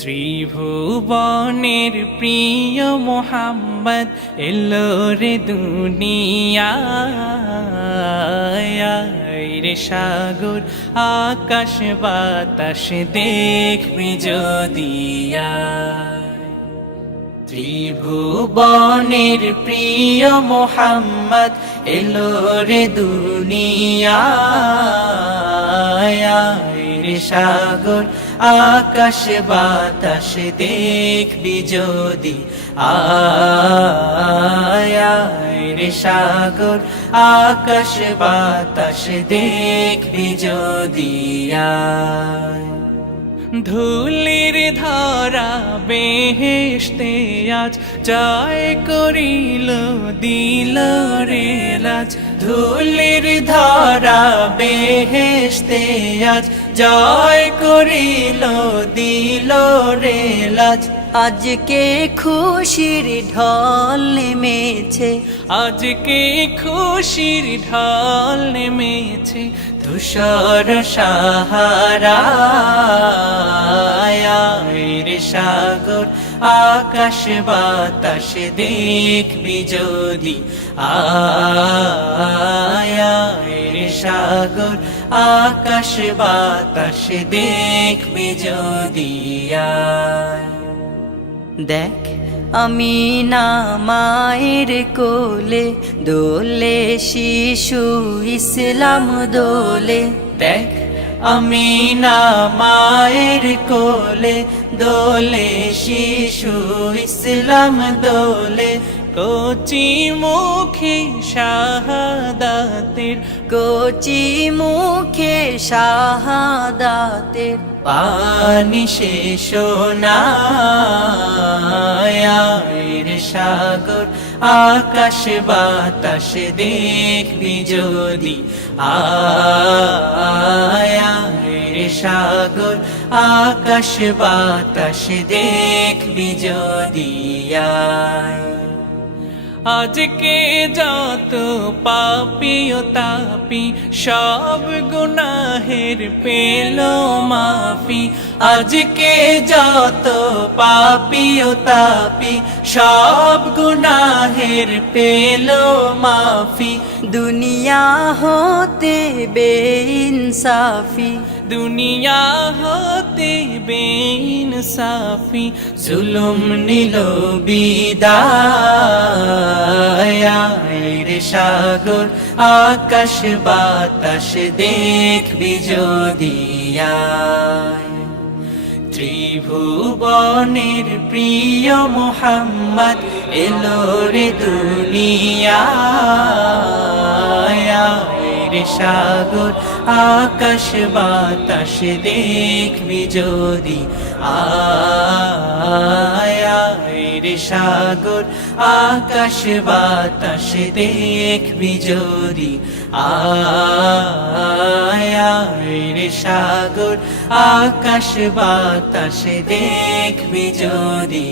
ত্রিভুবনের প্রিয় মোহাম্মদ এলো রে দুনিয়ায় রে সাগর আকাশ বাতাস দেখবি যদি ত্রিভুবনের প্রিয় মোহাম্মদ এলো রে দুনিয়ায় রে সাগর আকাশ বাতাস দেখবি যদি রে সাগর আকাশ বাতাস দেখবি যদি ধুলির ধরা বেহেশতে আজ জয় করিল দিল রে লাজ ধুলির ধরা বেহেশতে আজ জয় করিল দিল রে লাজ আজকে খুশির ঢল নেমেছে আজকে খুশির ঢল নেমেছে ধূসর সাহারা রে সাগর আকাশ বাতাস দেখবি যদি রে সাগর আকাশ বাতাস দেখবি যদি দেখ আমি না মায়ের কোলে দোলে শিশু ইসলাম দোলে দেখ আমি না মায়ের কোলে দোলে শিশু ইসলাম দোলে কচি মুখে শাহাদাতের কচি মুখে শাহাদাতের পানি শেষ না রে সাগর আকাশ বাতাস দেখবি যদি রে সাগর আকাশ বাতাস দেখবি যদি আজকে যত পাপী ও তাপী সব গুনাহের পেল মাফি আজকে যত পাপী ও তাপী সব গুনাহের পেল মাফি দুনিয়া হতে বেইনসাফি দুনিয়া হতে বেইনসাফি জুলুম নিল বিদায় রে সাগর আকাশ বাতাস দেখবি যদি ত্রিভুবনের প্রিয় মোহাম্মদ এলো রে দুনিয়ায় রে সাগর আকাশ বাতাস দেখবি যদি রে সাগর আকাশ বাতাস দেখবি যদি রে সাগর আকাশ বাতাস দেখবি যদি